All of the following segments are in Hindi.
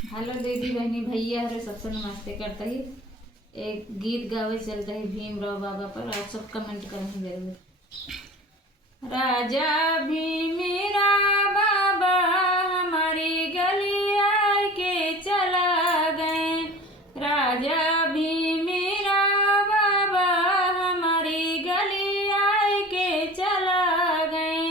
हेलो दीदी बहनी भैया हरे सबसे नमस्ते करता ही। एक गीत गावे चलता है भीमराव बाबा पर, आप सब कमेंट करेंगे जरूर। राजा भीमरा बाबा हमारी गली आए के चला गए। राजा भीमरा बाबा हमारी गली आए के चला गए।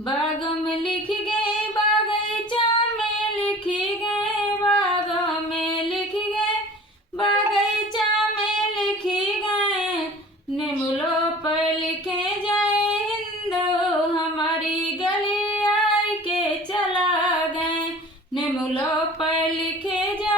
बाग में लिख गए बागीचा में लिख गए, बाग में लिख गए बागीचा में लिख गए। निमलो पर लिखे जाए हिंदू हमारी गली आए के चला गए। निमलो पर लिखे जाए